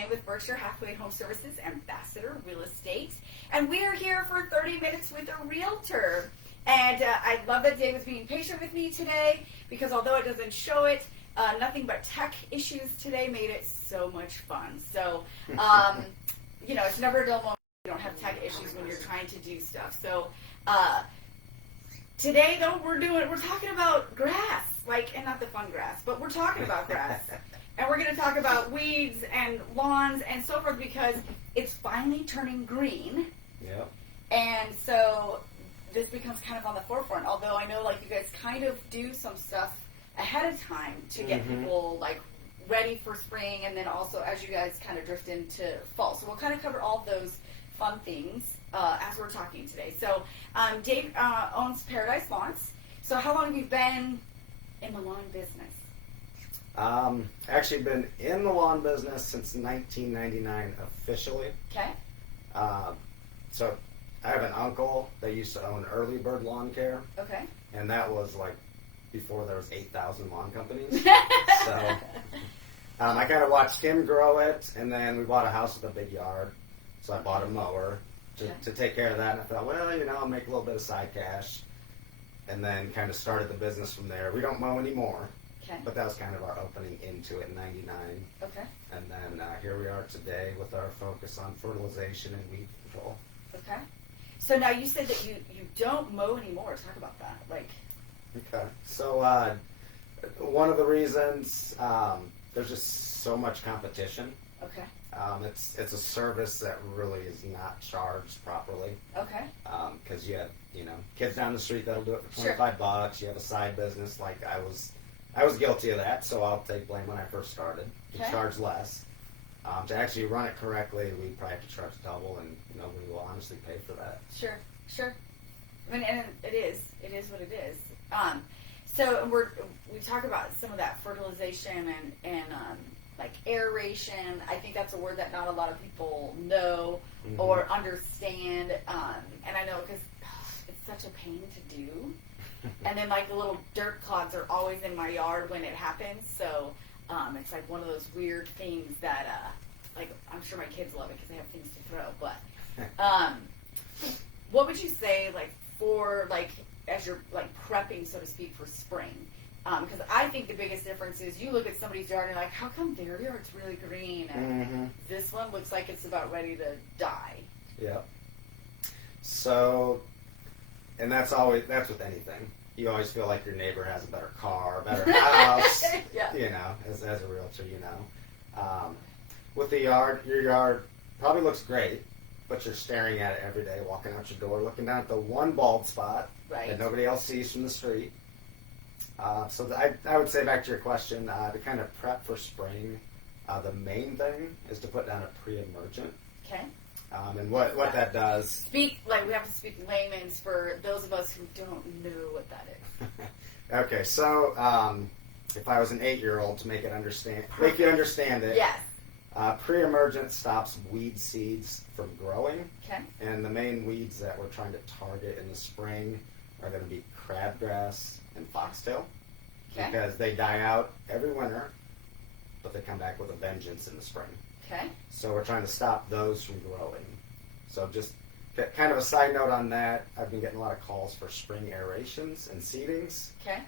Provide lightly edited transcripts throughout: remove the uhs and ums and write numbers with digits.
Lane with Berkshire Hathaway Home Services, Ambassador Real Estate. And we are here for 30 minutes with a realtor. And I love that Dave was being patient with me today, because although it doesn't show it, nothing but tech issues today made it so much fun. So, you know, it's never a dull moment. You don't have tech issues when you're trying to do stuff. So, today though, we're talking about grass, and not the fun grass, but we're talking about grass. And we're going to talk about weeds and lawns and so forth, because it's finally turning green. Yep. And so this becomes kind of on the forefront, although I know you guys kind of do some stuff ahead of time to get people ready for spring, and then also as you guys kind of drift into fall. So we'll kind of cover all those fun things as we're talking today. So Dave owns Paradise Lawns. So how long have you been in the lawn business? Actually been in the lawn business since 1999 officially. Okay. So I have an uncle that used to own Early Bird Lawn Care. Okay. And that was before there was 8,000 lawn companies. So I kind of watched him grow it, and then we bought a house with a big yard. So I bought a mower to take care of that, and I thought, well, I'll make a little bit of side cash. And then kind of started the business from there. We don't mow anymore. Okay. But that was kind of our opening into it in 99. Okay. And then here we are today with our focus on fertilization and weed control. Okay. So now you said that you don't mow anymore. Talk about that. Okay. So one of the reasons, there's just so much competition. Okay. It's a service that really is not charged properly. Okay. Because you have kids down the street that'll do it for $25. You have a side business. I was guilty of that, so I'll take blame when I first started. We charge less. To actually run it correctly, we probably have to charge double, and nobody will honestly pay for that. Sure. I mean, and it is what it is. So we talk about some of that fertilization and aeration. I think that's a word that not a lot of people know or understand. And I know because it's such a pain to do. And then the little dirt clods are always in my yard when it happens. So it's one of those weird things that I'm sure my kids love it because they have things to throw. But what would you say for as you're prepping, so to speak, for spring? Because I think the biggest difference is you look at somebody's yard and you're like, how come their yard's really green and this one looks like it's about ready to die? Yep. So, and that's with anything. You always feel like your neighbor has a better car, a better house. Yeah. As a realtor, with the yard, your yard probably looks great, but you're staring at it every day, walking out your door, looking down at the one bald spot that nobody else sees from the street. So I would say, back to your question, to kind of prep for spring, the main thing is to put down a pre-emergent. Okay. And what that does... we have to speak layman's for those of us who don't know what that is. Okay, so if I was an 8-year-old, to make you understand it, yes. Pre-emergent stops weed seeds from growing. Okay. And the main weeds that we're trying to target in the spring are going to be crabgrass and foxtail. Okay. Because they die out every winter, but they come back with a vengeance in the spring. Okay. So we're trying to stop those from growing. So just kind of a side note on that, I've been getting a lot of calls for spring aerations and seedings. Okay.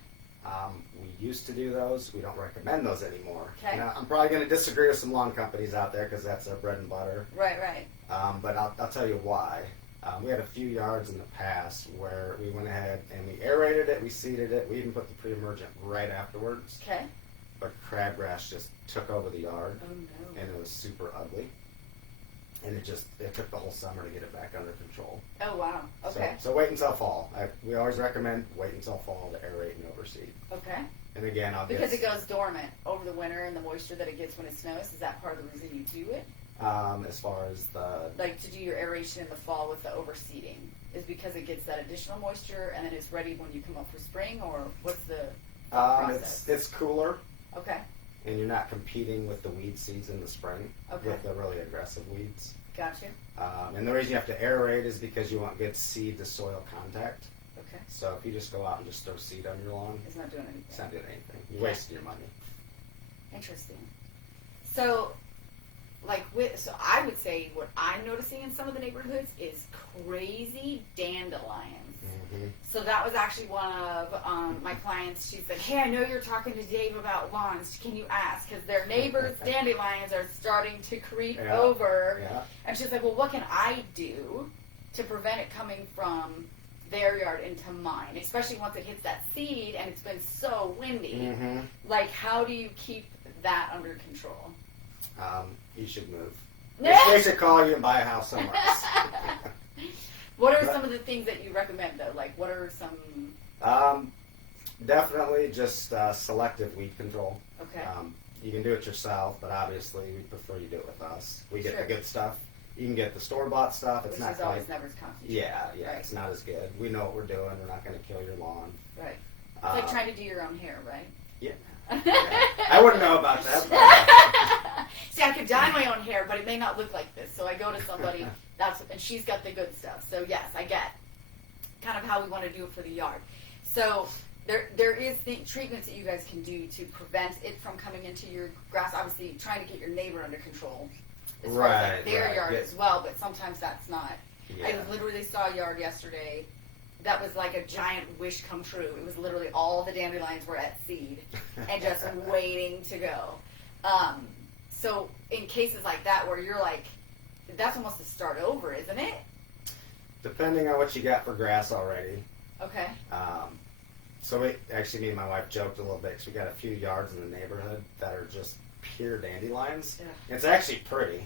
We used to do those. We don't recommend those anymore. Okay. Now, I'm probably going to disagree with some lawn companies out there because that's their bread and butter. Right. But I'll tell you why. We had a few yards in the past where we went ahead and we aerated it, we seeded it, we even put the pre-emergent right afterwards. Okay. But crabgrass just took over the yard. Oh, no. And it was super ugly. And it took the whole summer to get it back under control. Oh, wow. Okay. So wait until fall. We always recommend wait until fall to aerate and overseed. Okay. And again, because it goes dormant over the winter and the moisture that it gets when it snows. Is that part of the reason you do it? As far as to do your aeration in the fall with the overseeding, is because it gets that additional moisture and then it's ready when you come up for spring, or what's the process? It's cooler. Okay. And you're not competing with the weed seeds in the spring with the really aggressive weeds. Gotcha. And the reason you have to aerate is because you want good seed to soil contact. Okay. So if you just go out and just throw seed on your lawn, it's not doing anything. It's not doing anything. You're wasting your money. Interesting. So So I would say what I'm noticing in some of the neighborhoods is crazy dandelions. Mm-hmm. So that was actually one of my clients. She said, "Hey, I know you're talking to Dave about lawns. Can you ask? Because their neighbors' dandelions are starting to creep over." Yeah. And she's like, "Well, what can I do to prevent it coming from their yard into mine, especially once it hits that seed and it's been so windy? Mm-hmm. Like, how do you keep that under control?" You should move. They should call you and buy a house somewhere else. What are some of the things that you recommend, though? Like, what are some... Definitely just selective weed control. Okay. You can do it yourself, but obviously we prefer you do it with us. We get Sure. the good stuff. You can get the store-bought stuff. It's Which not is always quite... never concentrated. Yeah, Right. It's not as good. We know what we're doing. We're not going to kill your lawn. Right. It's like trying to do your own hair, right? Yeah. I wouldn't know about that. But, See, I could dye my own hair, but it may not look like this. So I go to somebody, and she's got the good stuff. So yes, I get kind of how we want to do it for the yard. So there is treatments that you guys can do to prevent it from coming into your grass. Obviously, trying to get your neighbor under control as far as like their yard as well. But sometimes that's not. Yeah. I literally saw a yard yesterday that was like a giant wish come true. It was literally all the dandelions were at seed and just waiting to go. So in cases like that where you're like, that's almost a start over, isn't it? Depending on what you got for grass already. Okay. So me and my wife joked a little bit because we got a few yards in the neighborhood that are just pure dandelions. Yeah. It's actually pretty.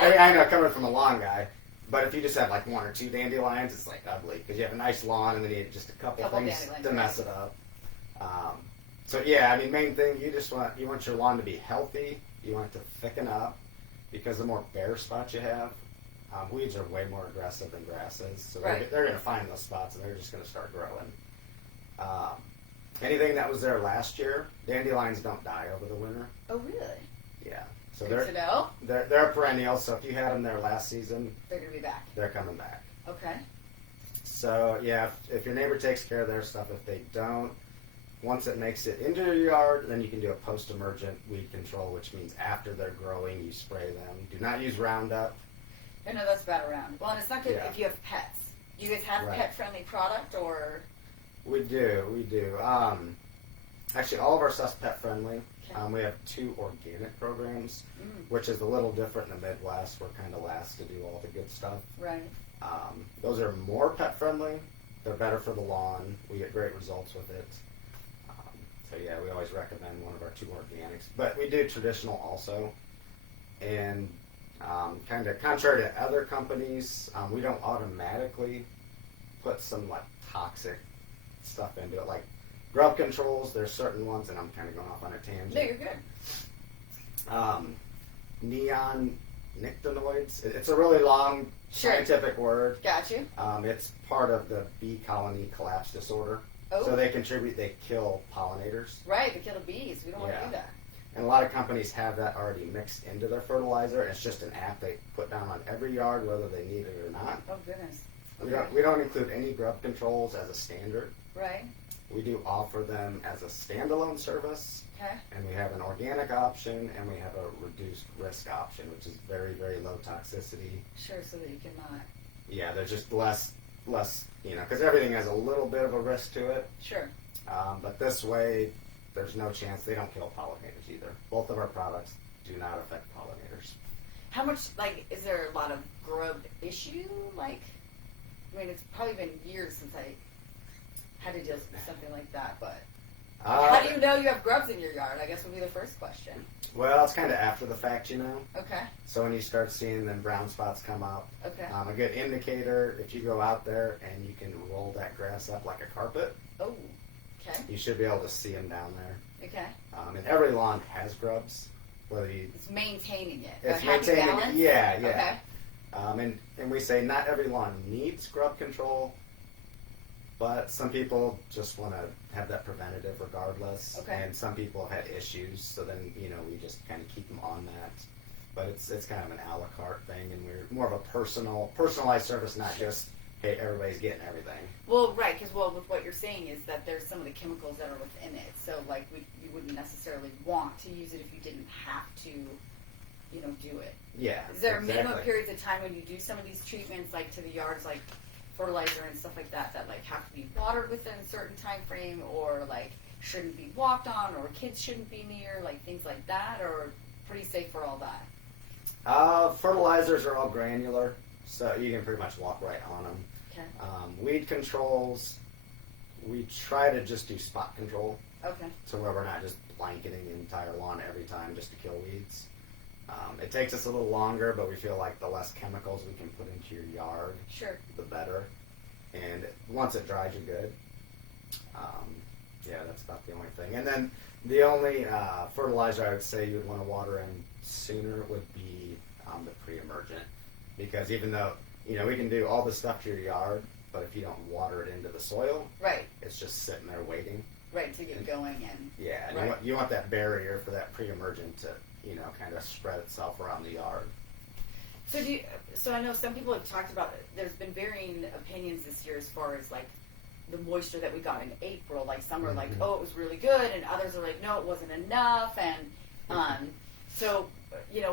I know, coming from a lawn guy. But if you just have like one or two dandelions, it's like ugly because you have a nice lawn and then you have just a couple things to mess it up. So yeah, I mean, main thing you want your lawn to be healthy. You want it to thicken up because the more bare spots you have, weeds are way more aggressive than grasses. So they're going to find those spots and they're just going to start growing. Anything that was there last year, dandelions don't die over the winter. Oh really? Yeah. So they're a perennial, so if you had them there last season, they're going to be back. They're coming back. Okay. So, yeah, if your neighbor takes care of their stuff, if they don't, once it makes it into your yard, then you can do a post-emergent weed control, which means after they're growing, you spray them. Do not use Roundup. I know that's bad around. Well, and it's not good if you have pets. Do you guys have pet-friendly product, or...? We do. Actually, all of our stuff's pet-friendly. Okay. We have 2 organic programs, which is a little different in the Midwest. We're kind of last to do all the good stuff. Right. Those are more pet-friendly. They're better for the lawn. We get great results with it. So, yeah, we always recommend one of our 2 organics. But we do traditional also. And kind of contrary to other companies, we don't automatically put some, like, toxic stuff into it. Like, grub controls, there's certain ones, and I'm kind of going off on a tangent. No, you're good. Neonicotinoids. It's a really long scientific word. Got you. It's part of the bee colony collapse disorder. Oh. So they kill pollinators. Right, they kill the bees. We don't want to do that. And a lot of companies have that already mixed into their fertilizer. It's just an app they put down on every yard, whether they need it or not. Oh, goodness. We don't include any grub controls as a standard. Right. We do offer them as a standalone service. Okay. And we have an organic option, and we have a reduced risk option, which is very, very low toxicity. Sure, so that you cannot. Yeah, there's just less, because everything has a little bit of a risk to it. Sure. But this way, there's no chance they don't kill pollinators either. Both of our products do not affect pollinators. How much, is there a lot of grub issue? It's probably been years since I had to deal with something like that, but how do you know you have grubs in your yard? I guess would be the first question. Well, it's kind of after the fact, Okay. So when you start seeing them brown spots come up, okay. A good indicator, if you go out there and you can roll that grass up like a carpet, oh, okay. You should be able to see them down there. Okay. And every lawn has grubs. It's maintaining it. It's maintaining it. Yeah. Okay. And we say not every lawn needs grub control, but some people just want to have that preventative regardless. Okay. And some people have had issues, so then, we just kind of keep them on that. But it's kind of an a la carte thing, and we're more of a personalized service, not just, hey, everybody's getting everything. Well, right, because with what you're saying is that there's some of the chemicals that are within it. So, you wouldn't necessarily want to use it if you didn't have to do it. Yeah. Is there minimum periods of time when you do some of these treatments, like to the yards, like fertilizer and stuff like that like have to be watered within a certain time frame, or like shouldn't be walked on, or kids shouldn't be near, like things like that, or pretty safe for all that? Fertilizers are all granular, so you can pretty much walk right on them. Okay. Weed controls, we try to just do spot control. Okay. So where we're not just blanketing the entire lawn every time just to kill weeds. It takes us a little longer, but we feel like the less chemicals we can put into your yard, sure, the better. And once it dries, you're good. Yeah, that's about the only thing. And then the only fertilizer I would say you'd want to water in sooner would be the pre-emergent. Because even though, we can do all this stuff to your yard, but if you don't water it into the soil, right, it's just sitting there waiting. Right, to get going. And yeah, and right. you want that barrier for that pre-emergent to, kind of spread itself around the yard. So I know some people have talked about, there's been varying opinions this year as far as like the moisture that we got in April. Like some are like, oh, it was really good, and others are like, no, it wasn't enough. And so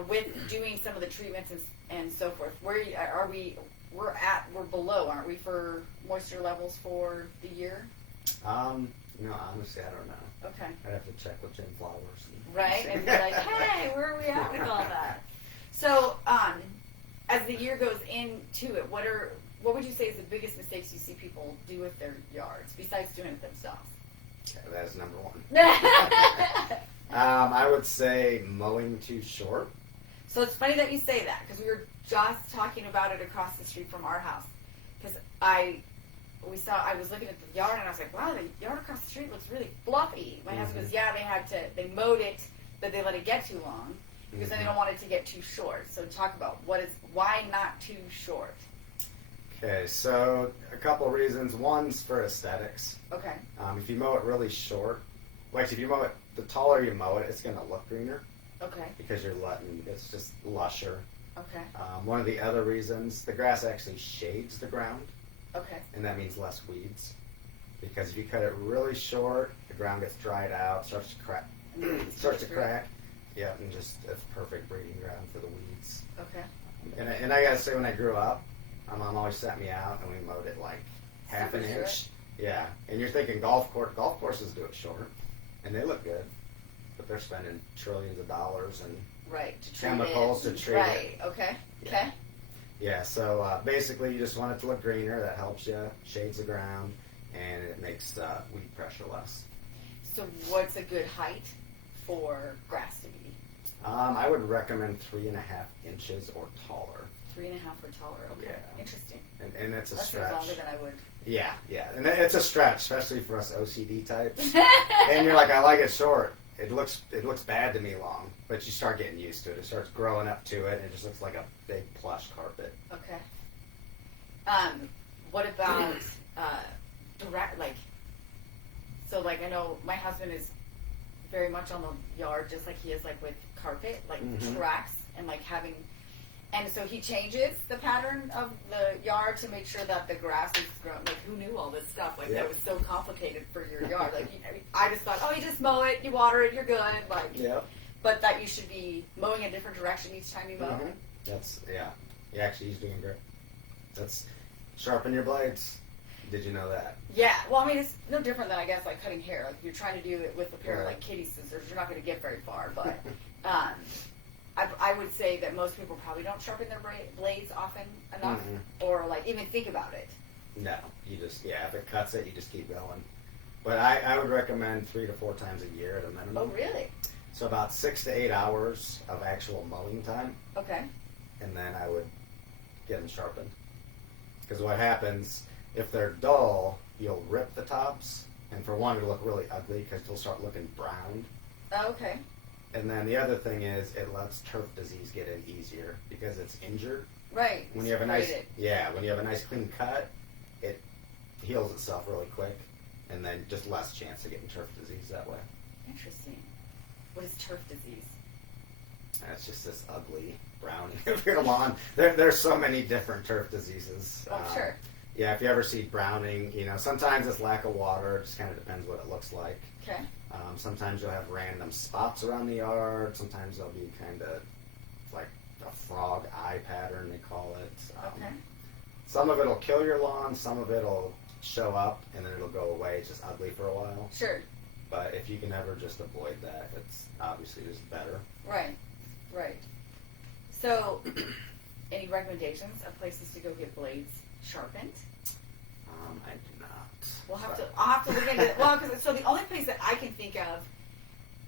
with doing some of the treatments and so forth, where are we? We're below, aren't we, for moisture levels for the year? Honestly, I don't know. Okay. I'd have to check with Jim Flowers. Right, and be like, hey, where are we at with all that? So, as the year goes into it, what would you say is the biggest mistakes you see people do with their yards, besides doing it themselves? Okay, that is number one. I would say mowing too short. So it's funny that you say that, because we were just talking about it across the street from our house. Because I was looking at the yard, and I was like, wow, the yard across the street looks really fluffy. My husband goes, yeah, they mowed it, but they let it get too long, because then they don't want it to get too short. So talk about why not too short? Okay, so a couple of reasons. One's for aesthetics. Okay. If you mow it really short, like if you mow it, the taller you mow it, it's going to look greener. Okay. Because it's just lusher. Okay. One of the other reasons, the grass actually shades the ground. Okay. And that means less weeds. Because if you cut it really short, the ground gets dried out, starts to crack. Yeah, and just it's perfect breeding ground for the weeds. Okay. And I gotta say, when I grew up, my mom always sent me out, and we mowed it like half an inch. Short. Yeah, and you're thinking golf courses do it short, and they look good, but they're spending trillions of dollars and chemicals to treat it. Right. Okay. Yeah. Okay. Yeah, so basically you just want it to look greener. That helps you, shades the ground, and it makes weed pressure less. So what's a good height for grass to be? I would recommend 3.5 inches or taller. 3.5 or taller, okay. Yeah. Interesting. And it's a That's stretch. longer than I would. Yeah. And it's a stretch, especially for us OCD types. And you're like, I like it short. It looks bad to me long, but you start getting used to it. It starts growing up to it, and it just looks like a big plush carpet. Okay. What about direct, like? So, like, I know my husband is very much on the yard, just like he is, like, with carpet, like tracks, and like having. And so he changes the pattern of the yard to make sure that the grass is grown. Like, who knew all this stuff? Like, that was so complicated for your yard. Like, I just thought, oh, you just mow it, you water it, you're good. Like, but that you should be mowing a different direction each time you mow. Actually, he's doing great. That's sharpen your blades. Did you know that? Yeah. Well, I mean, it's no different than, I guess, like cutting hair. Like, if you're trying to do it with a pair of, like, kitty scissors, you're not going to get very far. But I would say that most people probably don't sharpen their blades often enough, or like even think about it. No, you just if it cuts it, you just keep going. But I would recommend 3 to 4 times a year at a minimum. Oh, really? So about 6 to 8 hours of actual mowing time. Okay. And then I would get them sharpened. Because what happens if they're dull, you'll rip the tops, and for one, it'll look really ugly because they'll start looking brown. Oh, okay. And then the other thing is it lets turf disease get in easier because it's injured. Right. When you have a nice clean cut, it heals itself really quick, and then just less chance of getting turf disease that way. Interesting. What is turf disease? It's just this ugly browning of your lawn. There's so many different turf diseases. Oh, sure. Yeah, if you ever see browning, sometimes it's lack of water. It just kind of depends what it looks like. Okay. Sometimes you'll have random spots around the yard. Sometimes they'll be kind of pattern, they call it. Okay. Some of it will kill your lawn, some of it will show up, and then it'll go away. It's just ugly for a while. Sure. But if you can ever just avoid that, it's obviously just better. Right. Right. So, any recommendations of places to go get blades sharpened? I do not. I'll have to look into it. Well, so the only place that I can think of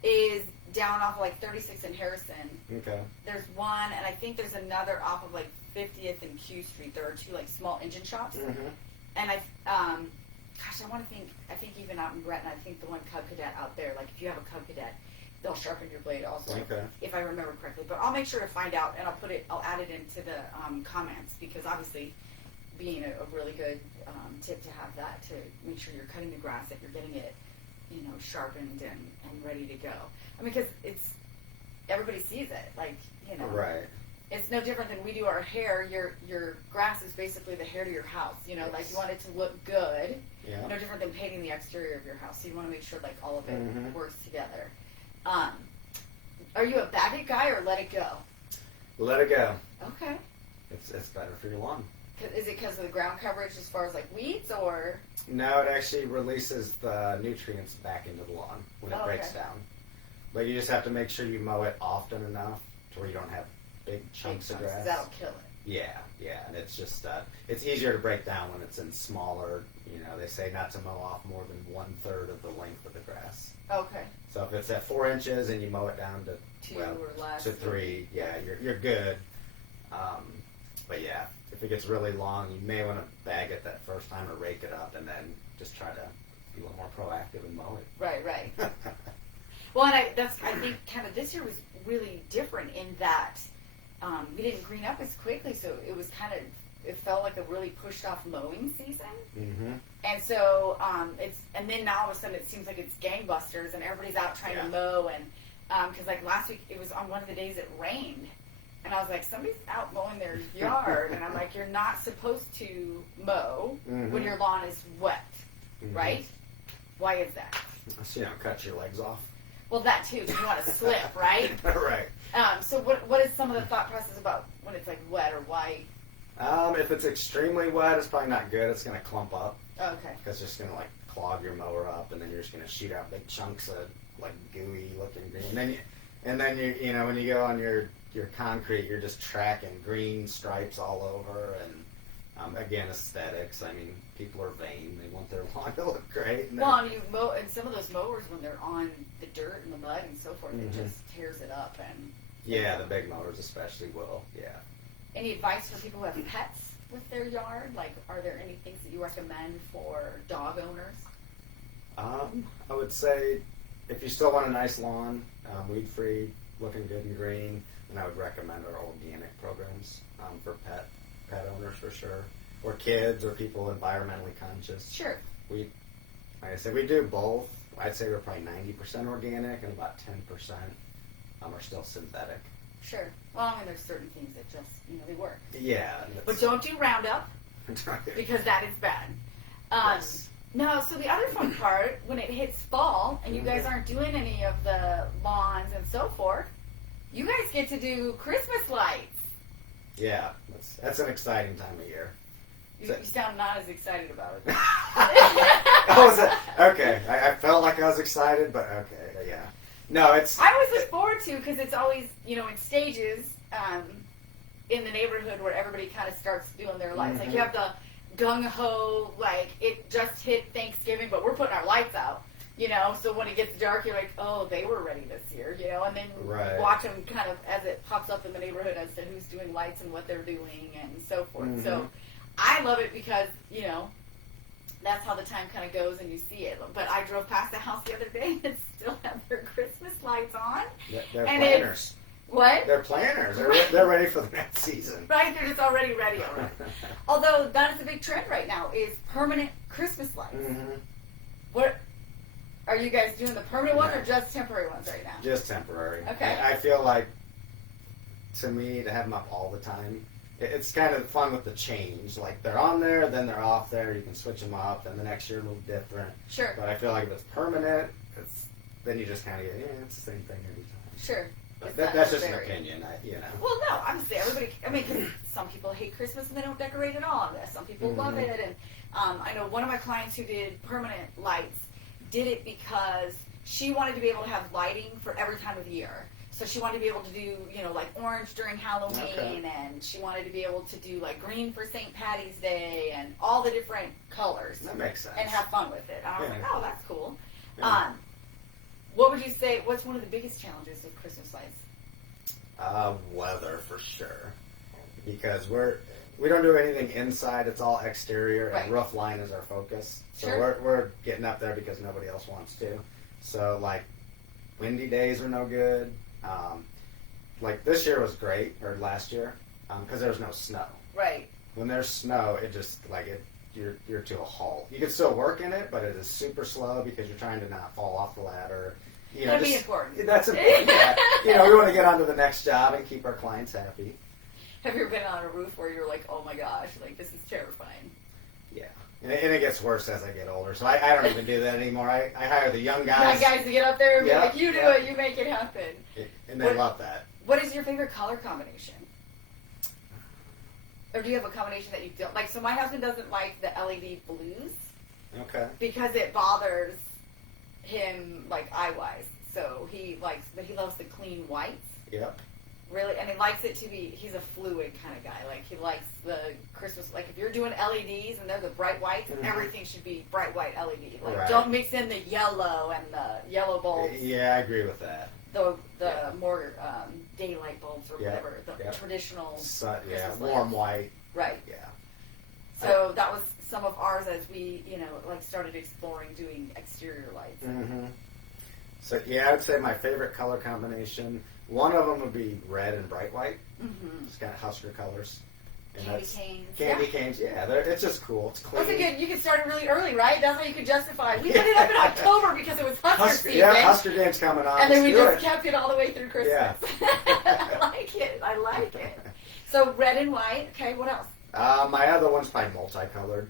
is down off of like 36th and Harrison. Okay. There's one, and I think there's another off of like 50th and Q Street. There are two like small engine shops. Mm-hmm. And I think even out in Gretna, I think the one Cub Cadet out there, like if you have a Cub Cadet, they'll sharpen your blade also. Okay. If I remember correctly. But I'll make sure to find out, and I'll add it into the comments, because obviously being a really good tip to have that, to make sure you're cutting the grass, that you're getting it, sharpened and ready to go. I mean, because everybody sees it, like, Right. It's no different than we do our hair. Your grass is basically the hair to your house. Yes. Like you want it to look good. Yeah. No different than painting the exterior of your house. So you want to make sure like all of it Mm-hmm. works together. Are you a bag it guy or let it go? Let it go. Okay. It's better for your lawn. Is it because of the ground coverage as far as like weeds, or? No, it actually releases the nutrients back into the lawn when it breaks down. But you just have to make sure you mow it often enough to where you don't have big chunks of grass. That'll kill it. Yeah, and it's just it's easier to break down when it's in smaller. They say not to mow off more than 1/3 of the length of the grass. Okay. So if it's at 4 inches and you mow it down to 2 or less to 3, yeah, you're good. But yeah, if it gets really long, you may want to bag it that first time or rake it up, and then just try to be a little more proactive and mow it. Right. Well, and I think kind of this year was really different in that we didn't green up as quickly, so it felt like a really pushed off mowing season. Mm-hmm. And so and then now all of a sudden it seems like it's gangbusters, and everybody's out trying to mow, and because like last week it was on one of the days it rained, and I was like, somebody's out mowing their yard, and I'm like, you're not supposed to mow when your lawn is wet, right? Why is that? So you don't cut your legs off. Well, that too, because you want to slip, right? Right. So what is some of the thought process about when it's like wet, or why? If it's extremely wet, it's probably not good. It's going to clump up. Okay. Because it's just going to like clog your mower up, and then you're just going to shoot out big chunks of like gooey looking green. And then you when you go on your concrete, you're just tracking green stripes all over, and again, aesthetics. I mean, people are vain. They want their lawn to look great. Well, and you mow, and some of those mowers, when they're on the dirt and the mud and so forth, it just tears it up. And yeah, the big mowers especially will. Yeah. Any advice for people who have pets with their yard? Like, are there any things that you recommend for dog owners? I would say if you still want a nice lawn, weed-free, looking good and green, then I would recommend our organic programs for pet owners for sure, or kids, or people environmentally conscious. Sure. Like I said, we do both. I'd say we're probably 90% organic, and about 10% are still synthetic. Sure. Well, I mean, there's certain things that just, they work. Yeah. But don't do Roundup, because that is bad. Yes. No, so the other fun part, when it hits fall, and you guys aren't doing any of the lawns and so forth, you guys get to do Christmas lights. Yeah, that's an exciting time of year. You sound not as excited about it. Okay, I felt like I was excited, but okay, yeah. No, it's... I always look forward to, because it's always, in stages in the neighborhood where everybody kind of starts doing their lights. Like, you have the gung-ho, like, it just hit Thanksgiving, but we're putting our lights out, so when it gets dark, you're like, oh, they were ready this year, and then watch them kind of as it pops up in the neighborhood as to who's doing lights and what they're doing and so forth. So I love it because, that's how the time kind of goes and you see it. But I drove past the house the other day and still have their Christmas lights on. They're planners. What? They're planners. They're ready for the next season. Right, they're just already ready. Although that is a big trend right now, is permanent Christmas lights. What are you guys doing, the permanent ones or just temporary ones right now? Just temporary. Okay. I feel like, to me, to have them up all the time, it's kind of fun with the change. Like, they're on there, then they're off there. You can switch them up, then the next year a little different. Sure. But I feel like if it's permanent, then you just kind of get, it's the same thing every time. Sure. That's just an opinion, Well, no, I'm just saying everybody. I mean, 'cause some people hate Christmas and they don't decorate at all. Some people love it, and I know one of my clients who did permanent lights did it because she wanted to be able to have lighting for every time of the year. So she wanted to be able to do, like orange during Halloween, and she wanted to be able to do like green for St. Patty's Day, and all the different colors. That makes sense. And have fun with it. And I was like, oh, that's cool. Yeah. What would you say? What's one of the biggest challenges with Christmas lights? Weather for sure, because we don't do anything inside. It's all exterior, and roof line is our focus. So we're getting up there because nobody else wants to. So like windy days are no good. Like this year was great, or last year, because there was no snow. Right. When there's snow, it just you're to a halt. You can still work in it, but it is super slow because you're trying to not fall off the ladder. That'd be important. That's important. Yeah. We want to get on to the next job and keep our clients happy. Have you ever been on a roof where you're like, oh my gosh, like this is terrifying? Yeah. And it gets worse as I get older, so I don't even do that anymore. I hire the young guys. Young guys to get up there and be like, you do it, you make it happen. And they love that. What is your favorite color combination? Or do you have a combination that you don't like? So my husband doesn't like the LED blues. Okay. Because it bothers him, like, eye-wise. So he loves the clean whites. Yep. Really, and he likes it to be, he's a fluid kind of guy. Like, he likes the Christmas, like, if you're doing LEDs and they're the bright whites, everything should be bright white LED. Like, don't mix in the yellow and the yellow bulbs. Yeah, I agree with that. The more daylight bulbs or whatever, the traditional warm white. Right. Yeah. So that was some of ours as we, started exploring doing exterior lights. Mm-hmm. So, I would say my favorite color combination, one of them would be red and bright white. Mm-hmm. It's kind of Husker colors. And Candy canes, it's just cool. It's clean. That's good. You can start it really early, right? That's how you can justify. We put it up in October because it was Husker season. Yeah, Husker game's coming on. And then we just kept it all the way through Christmas. Yeah. I like it. So red and white. Okay, what else? My other one's probably multicolored.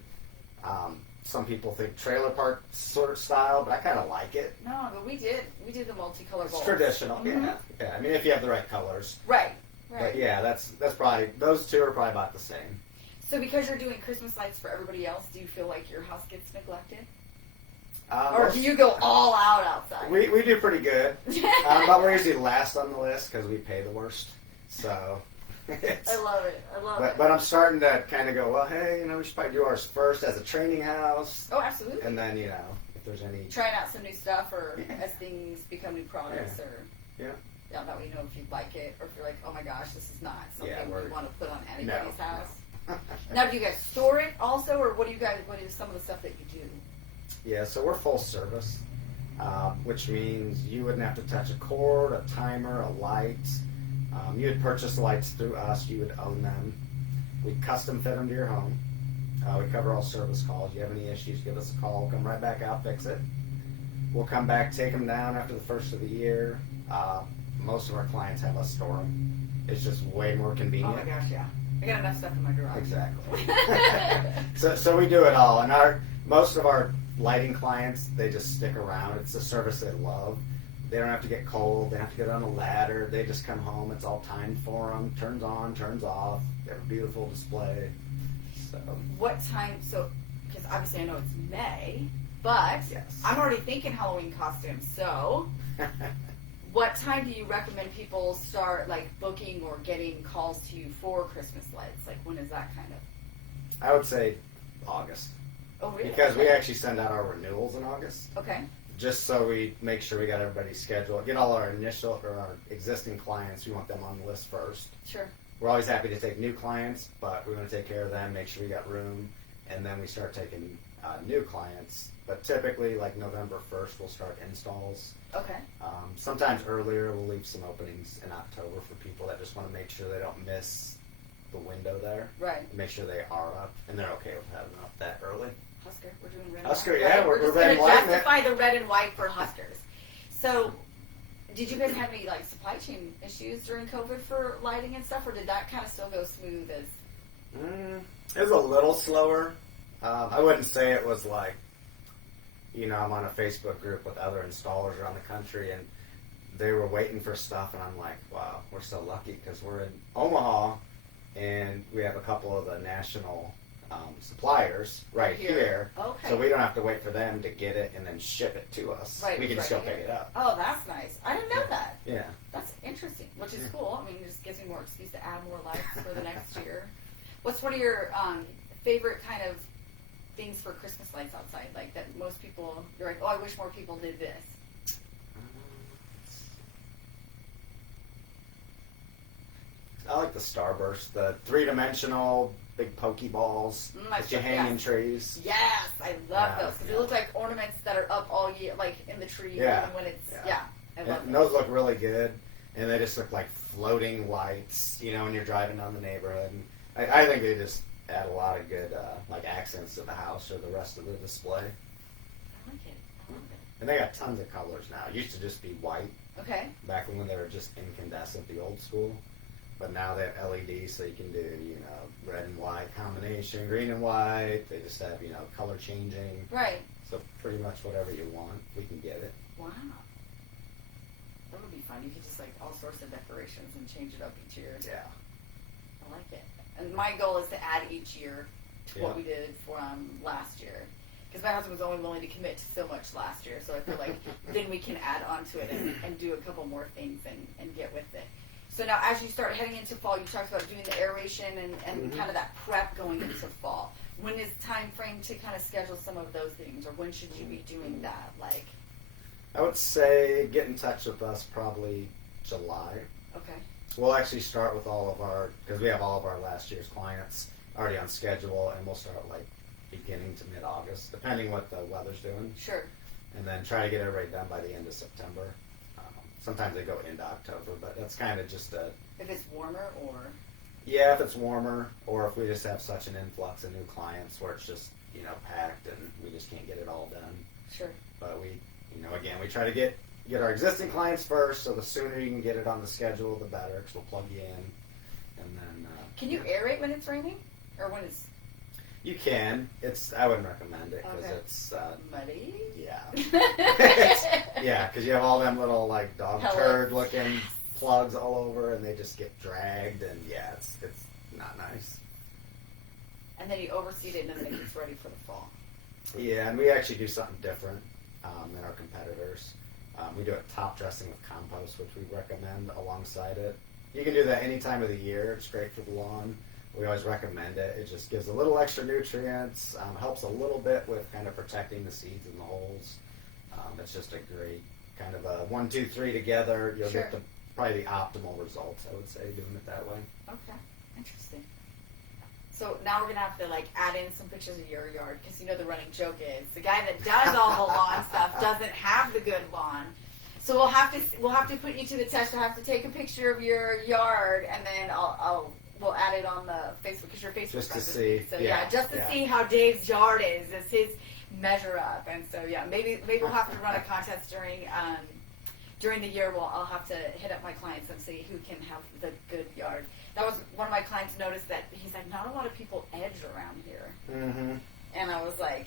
Some people think trailer park sort of style, but I kind of like it. No, but we did the multicolor bulbs. It's traditional. Mm-hmm. Yeah. I mean, if you have the right colors. Right. But that's probably, those two are probably about the same. So because you're doing Christmas lights for everybody else, do you feel like your house gets neglected? Or do you go all out outside? We do pretty good. But we're usually last on the list because we pay the worst. So I love it. But I'm starting to kind of go, well, hey, we should probably do ours first as a training house. Oh, absolutely. And then, if there's any... Trying out some new stuff or as things become new products or... Yeah. Yeah, that way you know if you like it or if you're like, oh my gosh, this is not something we want to put on anybody's house. Now, do you guys store it also, or what is some of the stuff that you do? Yeah, so we're full service, which means you wouldn't have to touch a cord, a timer, a light. You would purchase the lights through us. You would own them. We custom fit them to your home. We cover all service calls. You have any issues, give us a call. We'll come right back out, fix it. We'll come back, take them down after the first of the year. Most of our clients have us store them. It's just way more convenient. Oh my gosh, yeah. I got enough stuff in my garage. Exactly. so we do it all. And most of our lighting clients, they just stick around. It's a service they love. They don't have to get cold. They don't have to get on a ladder. They just come home. It's all timed for them. Turns on, turns off. They have a beautiful display. So. What time? So, because obviously I know it's May, but I'm already thinking Halloween costumes. So, what time do you recommend people start booking or getting calls to you for Christmas lights? When is that kind of? I would say August. Oh, really? Because we actually send out our renewals in August. Okay. Just so we make sure we got everybody's schedule. Get all our our existing clients. We want them on the list first. Sure. We're always happy to take new clients, but we want to take care of them, make sure we got room, and then we start taking new clients. But typically, November 1st, we'll start installs. Okay. Sometimes earlier, we'll leave some openings in October for people that just want to make sure they don't miss the window there. Right. Make sure they are up, and they're okay with having them up that early. Husker, we're doing red Husker, and white. yeah, we're red and white. We're just going to justify the red and white for Huskers. So, did you guys have any supply chain issues during COVID for lighting and stuff, or did that kind of still go smooth as? It was a little slower. I wouldn't say it was I'm on a Facebook group with other installers around the country, and they were waiting for stuff, and I'm like, wow, we're so lucky because we're in Omaha, and we have a couple of the national suppliers right here. Okay. So we don't have to wait for them to get it and then ship it to us. Right, we can just go pick it up. Oh, that's nice. I didn't know that. Yeah. That's interesting, which is cool. I mean, it just gives me more excuse to add more lights for the next year. What's one of your favorite kind of things for Christmas lights outside? Like that most people, you're like, oh, I wish more people did this. I like the Starburst, the 3-dimensional big pokeballs that you hang in trees. Yes, I love those because they look like ornaments that are up all year, like in the tree. Yeah. Even when it's I love and those look really good, and they just look like floating lights, you know, when you're driving down the neighborhood. And I think they just add a lot of good like accents to the house or the rest of the display. I like it. And they got tons of colors now. It used to just be white. Okay. Back when they were just incandescent, the old school. But now they have LED, so you can do, you know, red and white combination, green and white. They just have, you know, color changing. Right. So pretty much whatever you want, we can get it. Wow. That would be fun. You could just like all sorts of decorations and change it up each year. Yeah. I like it. And my goal is to add each year to what we did from last year. Because my husband was only willing to commit to so much last year. So I feel like then we can add on to it and do a couple more things and get with it. So now as you start heading into fall, you talked about doing the aeration and kind of that prep going into fall. When is time frame to kind of schedule some of those things, or when should you be doing that? Like, I would say get in touch with us probably July. Okay. We'll actually start with all of our, because we have all of our last year's clients already on schedule, and we'll start like beginning to mid-August, depending what the weather's doing. Sure. And then try to get everybody done by the end of September. Sometimes they go into October, but that's kind of just a... If it's warmer, or... Yeah, if it's warmer, or if we just have such an influx of new clients where it's just, you know, packed and we just can't get it all done. Sure. But we, you know, again, we try to get our existing clients first, so the sooner you can get it on the schedule, the better, because we'll plug you in. And then... Can you aerate when it's raining? Or when it's... You can. I wouldn't recommend it, because it's... muddy? Yeah. Yeah, because you have all them little, like, dog turd-looking plugs all over, and they just get dragged, and yeah, it's not nice. And then you overseed it, and then it gets ready for the fall. Yeah, and we actually do something different than our competitors. We do a top dressing with compost, which we recommend alongside it. You can do that any time of the year. It's great for the lawn. We always recommend it. It just gives a little extra nutrients, helps a little bit with kind of protecting the seeds in the holes. It's just a great kind of a 1, 2, 3 together. You'll get probably the optimal results, I would say, doing it that way. Okay, interesting. So now we're gonna have to like add in some pictures of your yard, because you know the running joke is the guy that does all the lawn stuff doesn't have the good lawn. So we'll have to put you to the test. We'll have to take a picture of your yard, and then we'll add it on the Facebook, because your Facebook just to see. So just to see how Dave's yard is. It's his measure up, and so maybe we'll have to run a contest during the year. I'll have to hit up my clients and see who can have the good yard. That was one of my clients noticed that he's like, not a lot of people edge around here, and I was like,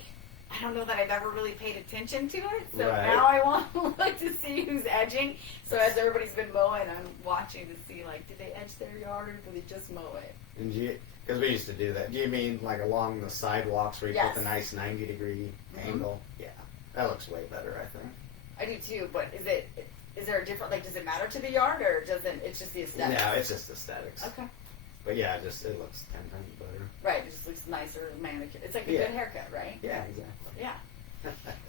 I don't know that I've ever really paid attention to it, so now I want to look to see who's edging. So as everybody's been mowing, I'm watching to see, like, did they edge their yard or did they just mow it? Because we used to do that. Do you mean like along the sidewalks where you put the nice 90-degree angle? Yeah, that looks way better, I think. I do too, but is there a different, like, does it matter to the yard, or doesn't, it's just the aesthetics? No, it's just aesthetics. Okay. But yeah, it looks 10 times better. Right, it just looks nicer, manicured. It's like a good haircut, right? Yeah, exactly. Yeah.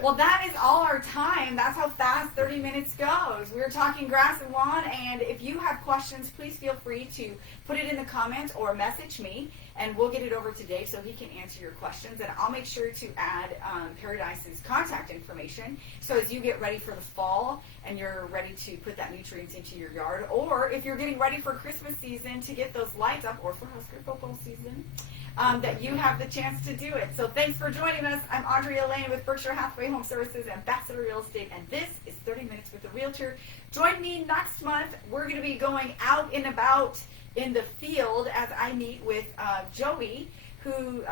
Well, that is all our time. That's how fast 30 minutes goes. We were talking grass and lawn, and if you have questions, please feel free to put it in the comments or message me, and we'll get it over to Dave so he can answer your questions. And I'll make sure to add Paradise's contact information, so as you get ready for the fall and you're ready to put that nutrients into your yard, or if you're getting ready for Christmas season to get those lights up, or for Husker football season, that you have the chance to do it. So thanks for joining us. I'm Andrea Lane with Berkshire Hathaway Home Services, Ambassador Real Estate, and this is 30 Minutes with the Realtor. Join me next month. We're going to be going out and about in the field as I meet with Joey, who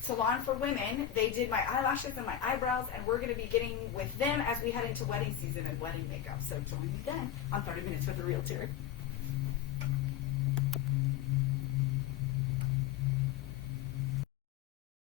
Salon for Women. They did my eyelashes and my eyebrows, and we're going to be getting with them as we head into wedding season and wedding makeup. So join me then on 30 Minutes with a Realtor.